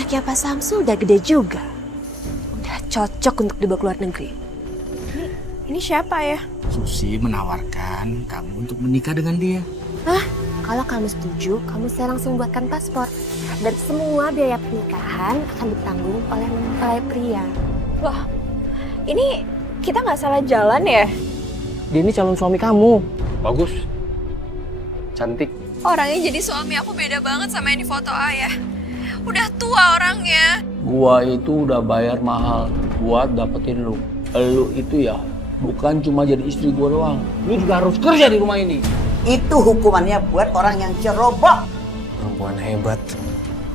Anaknya Pak Samsul udah gede juga. Udah cocok untuk dibawa ke luar negeri. Ini siapa ya? Susi menawarkan kamu untuk menikah dengan dia. Hah? Kalau kamu setuju, kamu saya langsung buatkan paspor. Dan semua biaya pernikahan akan ditanggung oleh mempelai pria. Wah, ini kita nggak salah jalan ya? Dia ini calon suami kamu. Bagus. Cantik. Orangnya jadi suami aku beda banget sama yang di foto ayah. Udah tua orangnya. Gua itu udah bayar mahal buat dapetin lu. Lu itu ya bukan cuma jadi istri gua doang. Lu juga harus kerja di rumah ini. Itu hukumannya buat orang yang ceroboh. Perempuan hebat.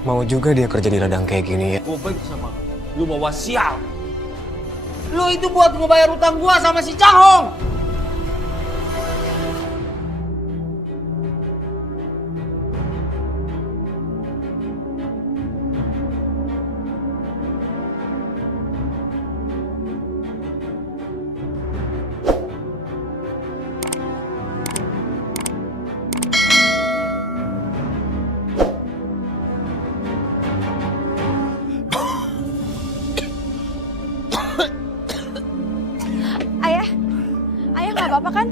Mau juga dia kerja di ladang kayak gini ya. Gua baik sama lu bawa sial. Lu itu buat ngebayar utang gua sama si Cahong. Ayah nggak apa-apa kan?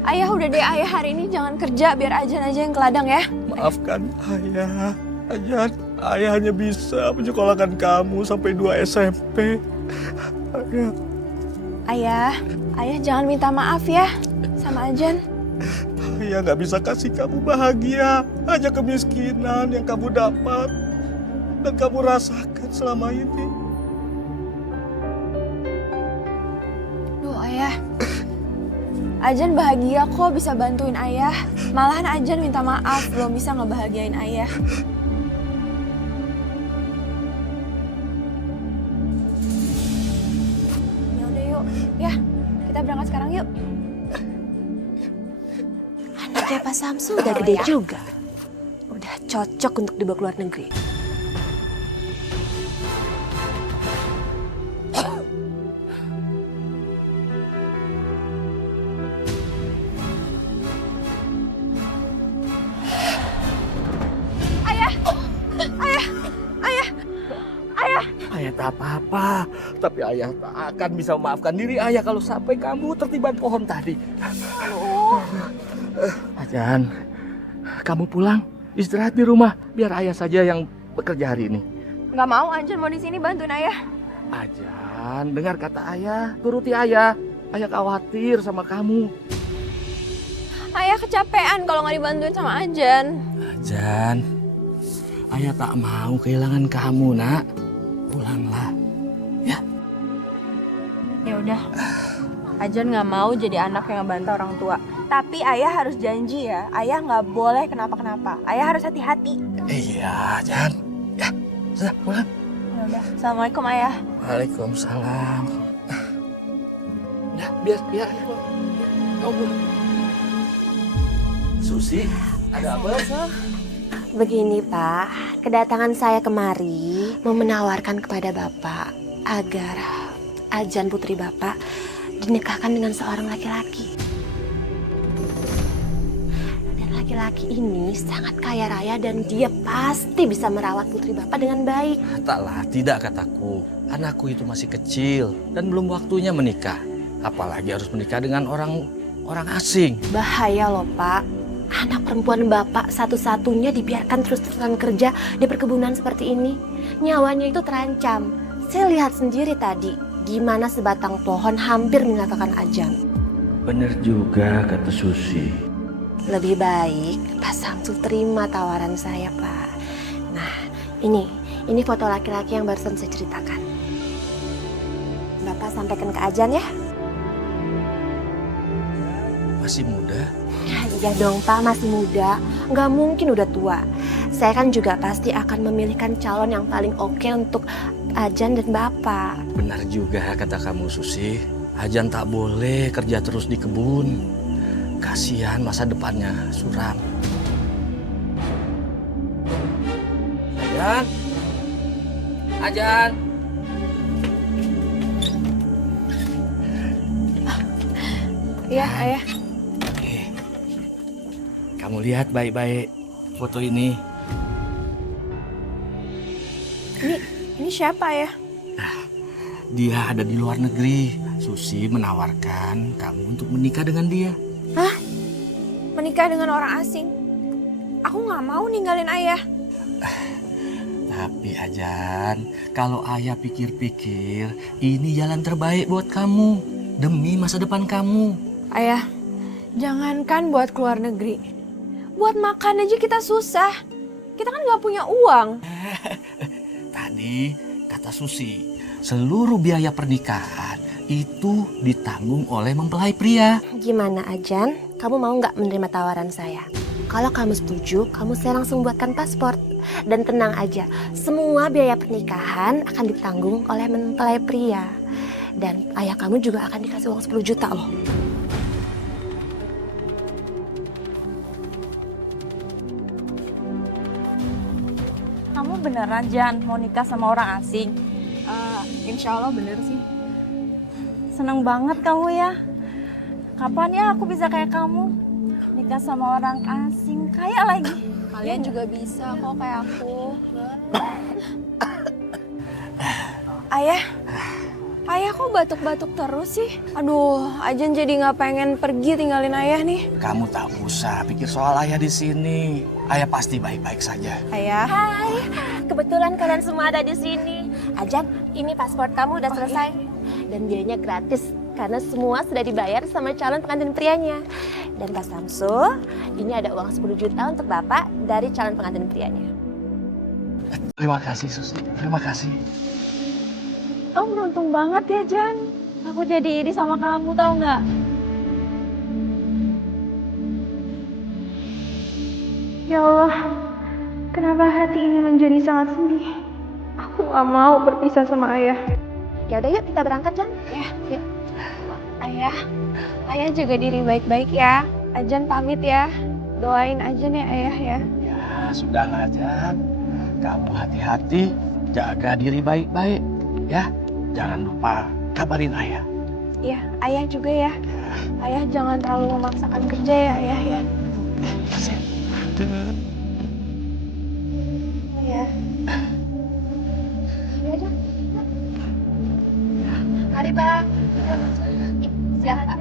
Ayah udah deh, ayah hari ini jangan kerja, biar Ajan aja yang ke ladang ya. Maafkan ayah, Ajan. Ayah hanya bisa menyekolahkan kamu sampai 2 SMP. Ayah jangan minta maaf ya sama Ajan. Ayah nggak bisa kasih kamu bahagia, hanya kemiskinan yang kamu dapat dan kamu rasakan selama ini. Duh ayah, Ajan bahagia kok bisa bantuin ayah. Malahan Ajan minta maaf belum bisa ngebahagiain ayah. Ya udah yuk, ya kita berangkat sekarang yuk. Anaknya Pak Samsul udah gede juga. Udah cocok untuk dibawa ke luar negeri. Ayah tak apa-apa, tapi ayah tak akan bisa memaafkan diri ayah kalau sampai kamu tertiban pohon tadi. Ajan, kamu pulang, istirahat di rumah, biar ayah saja yang bekerja hari ini. Nggak mau, Ajan mau di sini bantuin ayah. Ajan, dengar kata ayah, turuti ayah. Ayah khawatir sama kamu. Ayah kecapean kalau nggak dibantuin sama Ajan. Ajan, ayah tak mau kehilangan kamu, nak. Pulanglah. Ya udah, Ajan nggak mau jadi anak yang ngebantah orang tua. Tapi ayah harus janji ya, ayah nggak boleh kenapa-kenapa. Ayah harus hati-hati. Iya, Ajan. Ya, sudah pulang. Ya udah, assalamualaikum ayah. Waalaikumsalam. Udah, biar ayah pulang. Kamu pulang. Susi, ada apa? Begini Pak, kedatangan saya kemari mau menawarkan kepada Bapak agar Ajan putri Bapak dinikahkan dengan seorang laki-laki. Dan laki-laki ini sangat kaya raya dan dia pasti bisa merawat putri Bapak dengan baik. Taklah, tidak kataku. Anakku itu masih kecil dan belum waktunya menikah. Apalagi harus menikah dengan orang asing. Bahaya loh Pak. Anak perempuan Bapak satu-satunya dibiarkan terus-terusan kerja di perkebunan seperti ini. Nyawanya itu terancam. Saya lihat sendiri tadi gimana sebatang pohon hampir menyatakan Ajan. Bener juga kata Susi. Lebih baik Pak Samsul terima tawaran saya Pak. Nah ini foto laki-laki yang barusan saya ceritakan. Bapak sampaikan ke Ajan ya. Masih muda. Iya dong Pak, masih muda, nggak mungkin udah tua. Saya kan juga pasti akan memilihkan calon yang paling oke untuk Ajan dan Bapak. Benar juga kata kamu Susi. Ajan tak boleh kerja terus di kebun. Kasihan masa depannya suram. Ajan. Iya ayah. Kamu lihat baik-baik foto ini. Ini siapa ya? Dia ada di luar negeri. Susi menawarkan kamu untuk menikah dengan dia. Hah? Menikah dengan orang asing? Aku nggak mau ninggalin ayah. Tapi Ajan, kalau ayah pikir-pikir, ini jalan terbaik buat kamu. Demi masa depan kamu. Ayah, jangankan buat keluar negeri. Buat makan aja kita susah. Kita kan nggak punya uang. Tadi kata Susi, seluruh biaya pernikahan itu ditanggung oleh mempelai pria. Gimana Ajan? Kamu mau nggak menerima tawaran saya? Kalau kamu setuju, saya langsung buatkan paspor. Dan tenang aja, semua biaya pernikahan akan ditanggung oleh mempelai pria. Dan ayah kamu juga akan dikasih uang 10 juta loh. Kamu beneran Jan mau nikah sama orang asing? Insya Allah bener sih. Seneng banget kamu ya. Kapan ya aku bisa kayak kamu? Nikah sama orang asing, kaya lagi. Kalian juga bisa kok kayak aku. Ayah kok batuk-batuk terus sih? Aduh, Ajan jadi nggak pengen pergi tinggalin ayah nih. Kamu tak usah pikir soal ayah di sini. Ayah pasti baik-baik saja. Ayah. Hai, kebetulan kalian semua ada di sini. Ajan, ini paspor kamu udah selesai. Dan biayanya gratis karena semua sudah dibayar sama calon pengantin prianya. Dan Pak Samsul, ini ada uang 10 juta untuk Bapak dari calon pengantin prianya. Terima kasih Susi, terima kasih. Kamu beruntung banget ya Jan. Aku jadi iri sama kamu, tau nggak? Ya Allah, kenapa hati ini menjadi sangat sedih? Aku gak mau berpisah sama ayah. Ya udah yuk kita berangkat, Jan. Yuk. Ayah jaga diri baik-baik ya. Ajan pamit ya. Doain Ajan ya ayah ya. Ya sudahlah Jan. Kamu hati-hati, jaga diri baik-baik. Ya, jangan lupa kabarin ayah. Iya, ayah juga ya. Ayah jangan terlalu memaksakan kerja ya ayah ya. Iya. Iya Jan. Mari Bang. Siapa?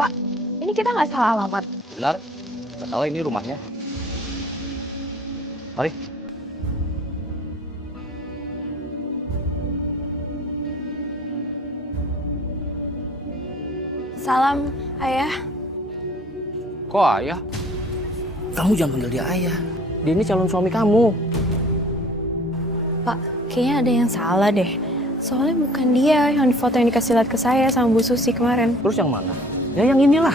Pak, ini kita nggak salah alamat. Benar? Nggak salah ini rumahnya. Mari. Salam ayah. Kok ayah? Kamu jangan panggil dia ayah. Dia ini calon suami kamu. Pak, kayaknya ada yang salah deh. Soalnya bukan dia yang foto yang dikasih lihat ke saya sama Bu Susi kemarin. Terus yang mana? Ya yang inilah.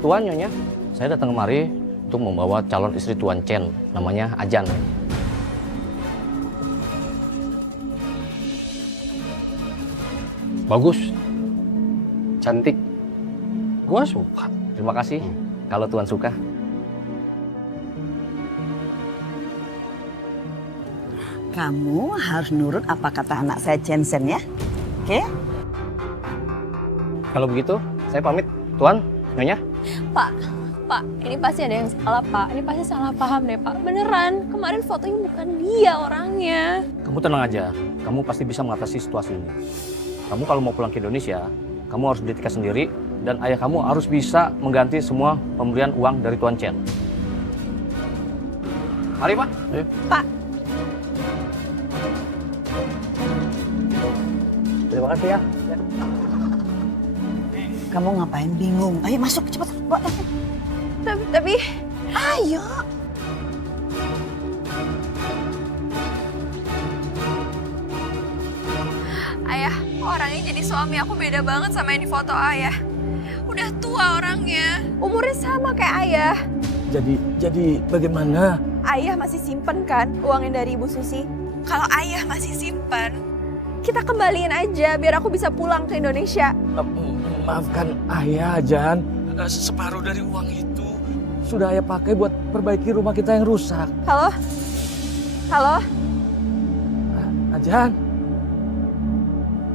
Tuan Nyonya, saya datang kemari untuk membawa calon istri Tuan Chen, namanya Ajan. Bagus. Cantik. Gua suka. Terima kasih kalau Tuan suka. Kamu harus nurut apa kata anak saya Jensen ya. Oke? Kalau begitu, saya pamit. Tuan, Nyonya. Pak, ini pasti ada yang salah Pak. Ini pasti salah paham deh Pak. Beneran, kemarin fotonya bukan dia orangnya. Kamu tenang aja. Kamu pasti bisa mengatasi situasi ini. Kamu kalau mau pulang ke Indonesia, kamu harus beli tiket sendiri dan ayah kamu harus bisa mengganti semua pemberian uang dari Tuan Chen. Mari Pak. Ayo. Pak. Terima kasih ya. Kamu ngapain bingung? Ayo masuk cepat. Bawa tasnya. Tapi Ayo. ayah, orangnya jadi suami aku beda banget sama yang di foto ayah. Udah tua orangnya. Umurnya sama kayak ayah. Jadi bagaimana? ayah masih simpen kan uangnya dari Ibu Susi? Kalau ayah masih simpen, kita kembaliin aja biar aku bisa pulang ke Indonesia. Maafkan ayah, Jan. Separuh dari uang itu sudah ayah pakai buat perbaiki rumah kita yang rusak. Halo? Halo? Jan.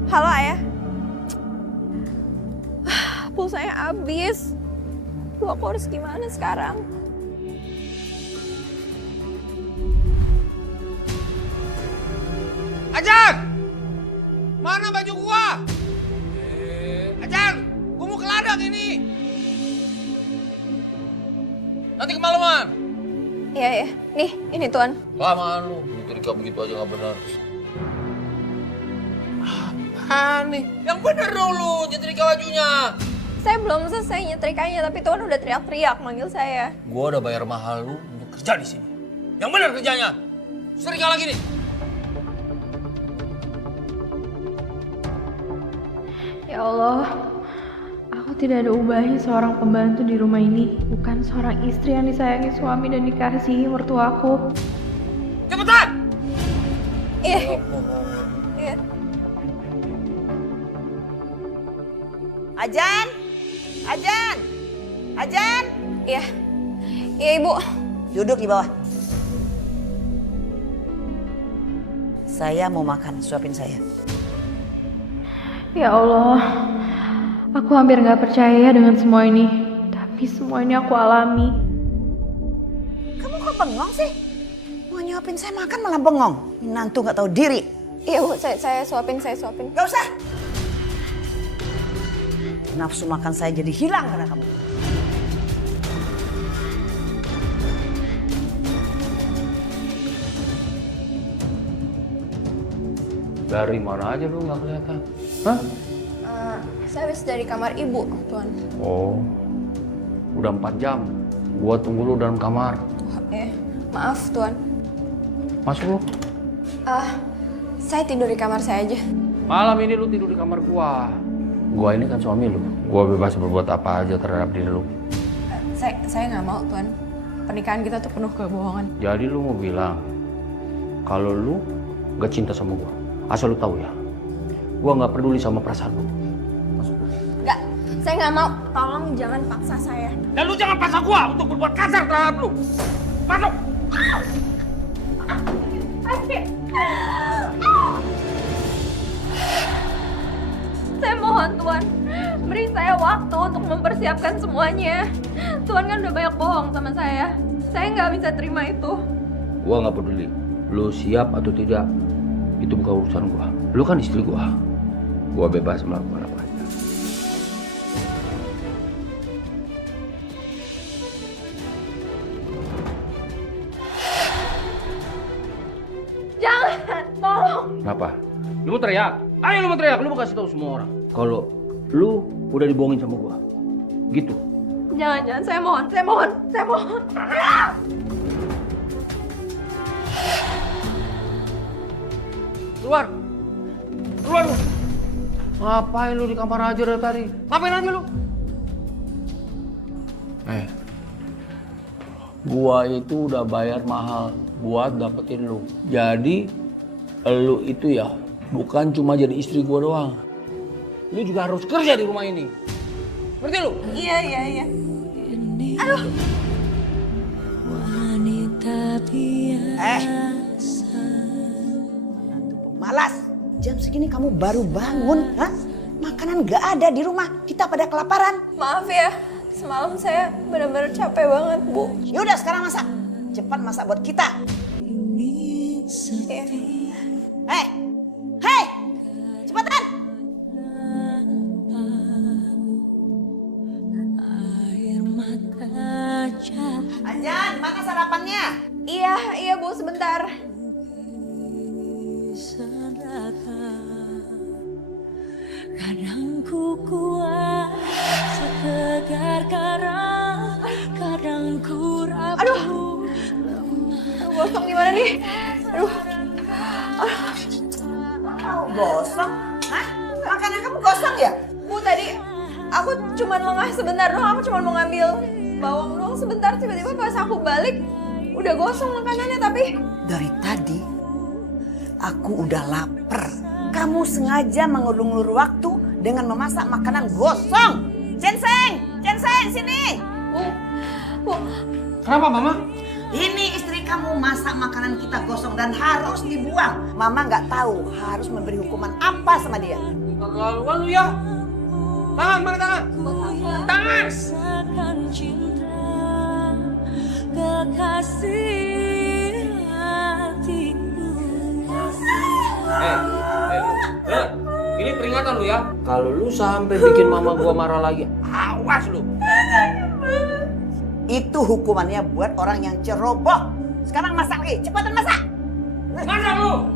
Halo ayah? Pulsanya habis. Duh, aku harus gimana sekarang? Ajan! Mana baju gua? Ajan, gua mau ke ladang ini. Nanti kemalaman. Iya, iya. Nih, ini Tuan. Kelamaan lu, nyetrika begitu aja gak benar. Apaan nih? Yang bener dong lu, nyetrika bajunya. Saya belum selesai nyetrikanya, tapi Tuan udah teriak-teriak manggil saya. Gua udah bayar mahal lu untuk kerja di sini. Yang bener kerjanya. Setrika lagi nih. Ya Allah, aku tidak ada ubahnya seorang pembantu di rumah ini. Bukan seorang istri yang disayangi suami dan dikasihi mertuaku. Cepetan! Iya. Iya. Ajan! Ajan! Ajan! Iya. Iya, Ibu. Duduk di bawah. Saya mau makan, suapin saya. Ya Allah, aku hampir gak percaya dengan semua ini. Tapi semua ini aku alami. Kamu kok bengong sih? Mau nyuapin saya makan malah bengong. Menantu gak tahu diri. Iya, Bu. Saya suapin, saya suapin. Gak usah. Nafsu makan saya jadi hilang karena kamu. Dari mana aja lu nggak kelihatan? Hah? Saya habis dari kamar Ibu, Tuan. Oh, udah 4 jam. Gua tunggu lu dalam kamar. Maaf, Tuan. Masuk lu. Saya tidur di kamar saya aja. Malam ini lu tidur di kamar gua. Gua ini kan suami lu. Gua bebas berbuat apa aja terhadap diri lu. Saya nggak mau, Tuan. Pernikahan kita tuh penuh kebohongan. Jadi lu mau bilang kalau lu gak cinta sama gua. Asal lu tahu ya, gua nggak peduli sama perasaan lu. Masuk lu. Nggak, saya nggak mau. Tolong jangan paksa saya. Dan lu jangan paksa gua untuk berbuat kasar terhadap lu. Masuk! Saya mohon, Tuan. Beri saya waktu untuk mempersiapkan semuanya. Tuan kan udah banyak bohong sama saya. Saya nggak bisa terima itu. Gua nggak peduli. Lu siap atau tidak, itu bukan urusan gua. Lu kan istri gua. Gua bebas melakukan apa aja. Jangan, tolong. Kenapa? Lu mau teriak? Ayo lu mau teriak, lu mau kasih tahu semua orang. Kalau lu udah dibohongin sama gua. Gitu. Jangan, saya mohon, saya mohon, saya mohon. Keluar! Keluar lu! Ngapain lu di kamar aja dari tadi? Ngapain aja lu? Gua itu udah bayar mahal buat dapetin lu. Jadi, lu itu ya bukan cuma jadi istri gua doang. Lu juga harus kerja di rumah ini. Ngerti lu? Iya. Aduh. Menantu pemalas. Jam segini kamu baru bangun, hah? Makanan gak ada di rumah. Kita pada kelaparan. Maaf ya, semalam saya benar-benar capek banget, Bu. Yaudah sekarang masak. Cepat masak buat kita. Iya. Hei, cepetan. Ajan, mana sarapannya? Iya, Bu, sebentar. Kadang ku kuat setegar karang, kadang ku rapuh. Aduh, gosong gimana nih? Aduh. Gosong? Hah? Makanan kamu gosong ya? Bu, tadi aku cuma lengah sebentar doang. Aku cuma mau ngambil bawang doang sebentar. Tiba-tiba pas aku balik, Udah gosong makanannya tapi. Dari tadi aku udah lapar. Kamu sengaja mengulur-ulur waktu dengan memasak makanan gosong. Jenseng, sini. Kenapa Mama? Ini istri kamu masak makanan kita gosong dan harus dibuang. Mama nggak tahu harus memberi hukuman apa sama dia. Keterlaluan lu ya. Tangan, mana tangan? Tangan! Rasakan cinta kekasih hatiku. Ini peringatan lu ya. Kalau lu sampai bikin mama gua marah lagi, awas lu. Itu hukumannya buat orang yang ceroboh. Sekarang masak lagi, cepetan masak. Masak lu!